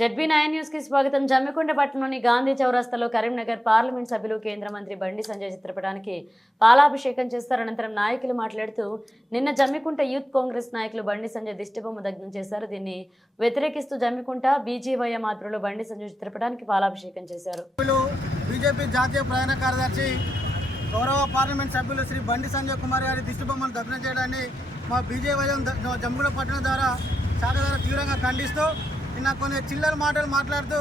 ZB nine న్యూస్కి స్వాగతం. జమ్మికొండ పట్టణంలోని గాంధీ చౌరస్తాలో కరీంనగర్ పార్లమెంట్ సభ్యులు కేంద్ర మంత్రి బండి సంజయ్ చిత్రపటానికి పాలాభిషేకం చేస్తారు. అనంతరం నాయకులు మాట్లాడుతూ నిన్న జమ్మికుంట యూత్ కాంగ్రెస్ నాయకులు బండి సంజయ్ దిష్టిబొమ్మ దగ్ధం చేశారు. దీన్ని వ్యతిరేకిస్తూ జమ్మికుంట బీజేవైఎం ఆధ్వర్యంలో బండి సంజయ్ చిత్రపటానికి పాలాభిషేకం చేశారు. బీజేపీ జాతీయ ప్రధాన కార్యదర్శి గౌరవ పార్లమెంట్ సభ్యులు శ్రీ బండి సంజయ్ కుమార్ గారి దిష్టిబొమ్మను దగ్నం చేయడాన్ని మా బీజేవైఎం జమ్ముల పట్టణం ద్వారా శాఖ ద్వారా తీవ్రంగా ఖండిస్తూ నిన్న కొన్ని చిల్లర మాటలు మాట్లాడుతూ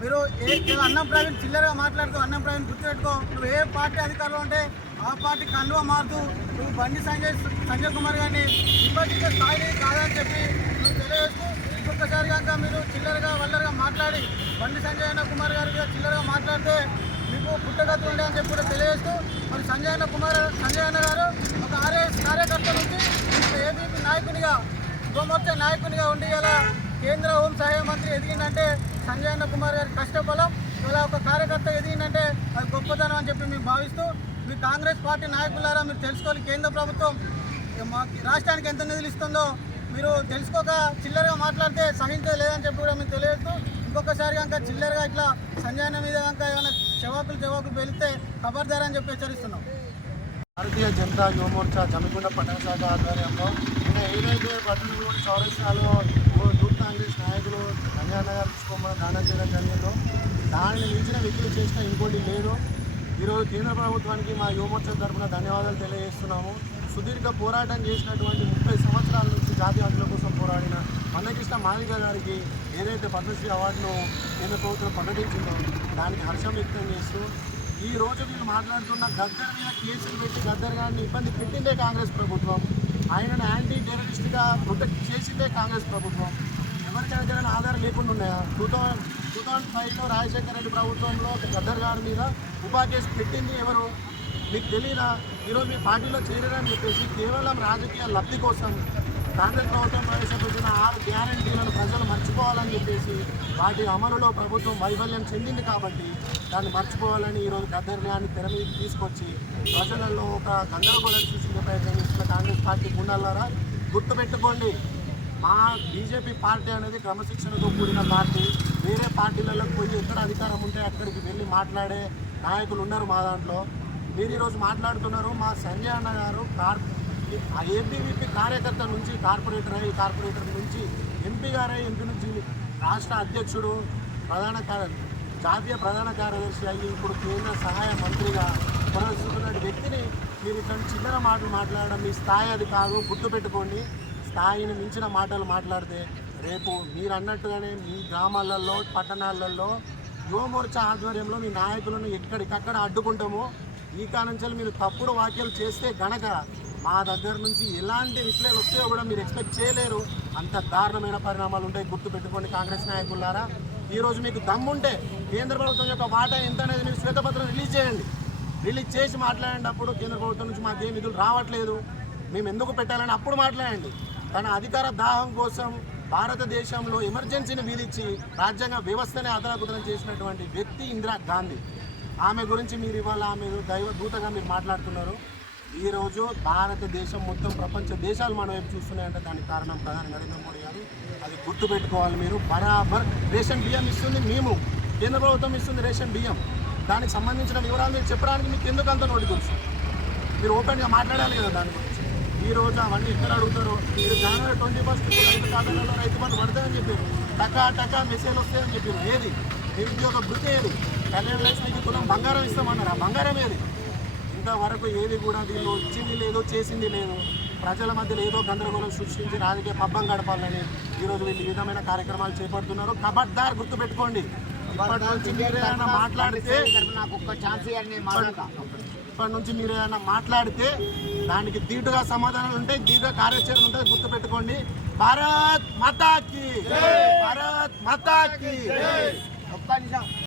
మీరు ఏ అన్నం ప్రవీణ్ చిల్లరగా మాట్లాడుతూ అన్నం ప్రవీణ్ గుర్తుపెట్టుకో నువ్వు ఏ పార్టీ అధికారంలో ఉంటే ఆ పార్టీ కండువ మారుతూ నువ్వు బండి సంజయ్ సంజయ్ కుమార్ గారిని విమర్శించే స్థాయి కాదని చెప్పి నువ్వు తెలియజేస్తూ ఇంకొకసారి కనుక మీరు చిల్లరగా వల్లరగా మాట్లాడి బండి సంజయ్ అన్న కుమార్ గారి చిల్లరగా మాట్లాడితే మీకు పుట్టగతి ఉండే అని చెప్పి కూడా తెలియజేస్తూ మరి సంజయ్ అన్న కుమార్ సంజయ్ అన్న గారు ఒక ఆర్ఎస్ కార్యకర్త నుంచి ఏబీపీ నాయకునిగా యువమోర్చా నాయకునిగా ఉండి ఇలా కేంద్ర హోం సహాయ మంత్రి ఎదిగిందంటే సంజయ్ అన్న కుమార్ గారి కష్టఫలం. ఇలా ఒక కార్యకర్త ఎదిగిందంటే అది గొప్పతనం అని చెప్పి మేము భావిస్తూ మీ కాంగ్రెస్ పార్టీ నాయకులారా మీరు తెలుసుకోవాలి కేంద్ర ప్రభుత్వం. మా రాష్ట్రానికి ఎంత నిధులు ఇస్తుందో మీరు తెలుసుకోక చిల్లరగా మాట్లాడితే సహించలేదని లేదని చెప్పి కూడా మేము తెలియదు ఇంకొకసారి కనుక చిల్లరగా ఇట్లా సంజయన మీద కనుక ఏమైనా చెవాకులు చెవాకులు వెళితే ఖబర్దార్ అని చెప్పి హెచ్చరిస్తున్నాం. భారతీయ జనతా యువమోర్చా జమ్మికుంట పట్టణ శాఖ ఆధ్వర్యంలో నిన్న ఏదైతే పట్టణంలోని చౌరస్తాలో కాంగ్రెస్ నాయకులు కళ్యాణ గారు తీసుకోమని దానం చేయడం జరిగిందో దానిని మించిన వ్యక్తులు చేసిన ఇంకోటి లేదు. ఈరోజు కేంద్ర ప్రభుత్వానికి మా యువమోర్చా తరఫున ధన్యవాదాలు తెలియజేస్తున్నాము. సుదీర్ఘ పోరాటం చేసినటువంటి ముప్పై సంవత్సరాల నుంచి జాతీయ హక్కుల కోసం పోరాడిన మందకృష్ణ మాదిగ గారికి ఏదైతే పద్మశ్రీ అవార్డును కేంద్ర ప్రభుత్వం ప్రకటించిందో దానికి హర్షం వ్యక్తం చేస్తూ ఈ రోజు వీళ్ళు మాట్లాడుతున్న గద్దర్ మీద కేసులు పెట్టి గద్దర్ గారిని ఇబ్బంది పెట్టిందే కాంగ్రెస్ ప్రభుత్వం. ఆయనను యాంటీ టెరరిస్ట్గా ప్రొటెక్ట్ చేసిందే కాంగ్రెస్ ప్రభుత్వం. ఎవరికైనా ఏదైనా ఆధారం లేకుండా ఉన్నాయా? టూ థౌసండ్ టూ థౌసండ్ ఫైవ్లో రాజశేఖర రెడ్డి ప్రభుత్వంలో గద్దర్ గారి మీద ఉపా కేసు పెట్టింది ఎవరు? మీకు తెలియదా ఈరోజు మీ పార్టీలో చేరడానికి చెప్పేసి కేవలం రాజకీయ లబ్ధి కోసం కాంగ్రెస్ ప్రభుత్వం ప్రవేశపెట్టిన ఆరు గ్యారంటీలను ప్రజలు మర్చిపోవాలని చెప్పేసి వాటి అమలులో ప్రభుత్వం వైఫల్యం చెందింది కాబట్టి దాన్ని మర్చిపోవాలని ఈరోజు గద్దర్యాన్ని తెర మీద తీసుకొచ్చి ప్రజలలో ఒక గందరగోళం సృష్టించే ప్రయత్నం చేస్తున్న కాంగ్రెస్ పార్టీ గుండాలారా గుర్తుపెట్టుకోండి. మా బీజేపీ పార్టీ అనేది క్రమశిక్షణతో కూడిన పార్టీ. వేరే పార్టీలలో పోయి ఎక్కడ అధికారం ఉంటే అక్కడికి వెళ్ళి మాట్లాడే నాయకులు ఉన్నారు మా దాంట్లో. మీరు ఈరోజు మాట్లాడుతున్నారు మా సంజయ్ అన్న గారు కార్ ఆ ఏబీవీపీ కార్యకర్త నుంచి కార్పొరేటర్ అయ్యి కార్పొరేటర్ నుంచి ఎంపీ గారై ఎంపీ నుంచి రాష్ట్ర అధ్యక్షుడు ప్రధాన కార్య జాతీయ ప్రధాన కార్యదర్శి అయ్యి ఇప్పుడు కేంద్ర సహాయ మంత్రిగా కొనసాగుతున్న వ్యక్తిని మీరు ఇక్కడ చిన్న మాటలు మాట్లాడడం మీ స్థాయి అది కాదు గుర్తుపెట్టుకోండి స్థాయిని మించిన మాటలు మాట్లాడితే రేపు మీరు అన్నట్టుగానే మీ గ్రామాలలో పట్టణాలలో యువమోర్చా ఆధ్వర్యంలో మీ నాయకులను ఎక్కడికక్కడ అడ్డుకుంటామో ఈ కానుంచి మీరు తప్పుడు వ్యాఖ్యలు చేస్తే గనక మా దగ్గర నుంచి ఎలాంటి రిప్లైలు వస్తాయో కూడా మీరు ఎక్స్పెక్ట్ చేయలేరు. అంత దారుణమైన పరిణామాలు ఉంటాయి. గుర్తుపెట్టుకోండి కాంగ్రెస్ నాయకులారా. ఈరోజు మీకు దమ్ముంటే కేంద్ర ప్రభుత్వం యొక్క వాటా ఎంత అనేది మీరు శ్వేతపత్రం రిలీజ్ చేయండి. రిలీజ్ చేసి మాట్లాడేటప్పుడు కేంద్ర ప్రభుత్వం నుంచి మాకు ఏ నిధులు రావట్లేదు. మేము ఎందుకు పెట్టాలని అప్పుడు మాట్లాడండి. తన అధికార దాహం కోసం భారతదేశంలో ఎమర్జెన్సీని విధించి రాజ్యాంగ వ్యవస్థనే అదనకుదనం చేసినటువంటి వ్యక్తి ఇందిరా గాంధీ. ఆమె గురించి మీరు ఇవాళ ఆమె దైవ దూతగా మీరు మాట్లాడుతున్నారు. ఈరోజు భారతదేశం మొత్తం ప్రపంచ దేశాలు మన వైపు చూస్తున్నాయంటే దానికి కారణం ప్రధాని నరేంద్ర మోడీ గారు. అది గుర్తుపెట్టుకోవాలి మీరు. బరాబర్ రేషన్ బియ్యం ఇస్తుంది మేము. కేంద్ర ప్రభుత్వం ఇస్తుంది రేషన్ బియ్యం. దానికి సంబంధించిన వివరాలు మీరు చెప్పడానికి మీకు ఎందుకు అంత నోటి తెలుసు? మీరు ఓపెన్గా మాట్లాడాలి కదా దాని గురించి. ఈ రోజు అవన్నీ ఎక్కడ అడుగుతారు? మీరు జనవరి ట్వంటీ ఫస్ట్ రైతు ఖాతాలలో రైతు బంధు పడతాయని చెప్పారు. టకా టకా మెసేజ్ వస్తాయని చెప్పారు. ఏది? నిరుద్యోగ భృతి ఏది? కళ్యాణ లక్ష్మికి కులం బంగారం ఇస్తామన్నారు? ఆ బంగారం ఏది? ఇంతవరకు ఏది కూడా దీనిలో ఇచ్చింది లేదు చేసింది లేదు. ప్రజల మధ్యలో ఏదో గందరగోళం సృష్టించి రాజకీయ పబ్బం గడపాలని ఈరోజు వీళ్ళు విధమైన కార్యక్రమాలు చేపడుతున్నారు. కబడ్దార్ గుర్తుపెట్టుకోండి. ఇప్పటి నుంచి మాట్లాడితే నాకు ఒక్క ఛాన్స్ ఇవ్వండి మాట్లాడతా. ఇప్పటి నుంచి మీరు ఏమైనా మాట్లాడితే దానికి ధీటుగా సమాధానాలు ఉంటాయి ధీటుగా కార్యాచరణ ఉంటుంది గుర్తుపెట్టుకోండి. భారత్ మాతాకి! భారత్ మాతాకి! ఒక్క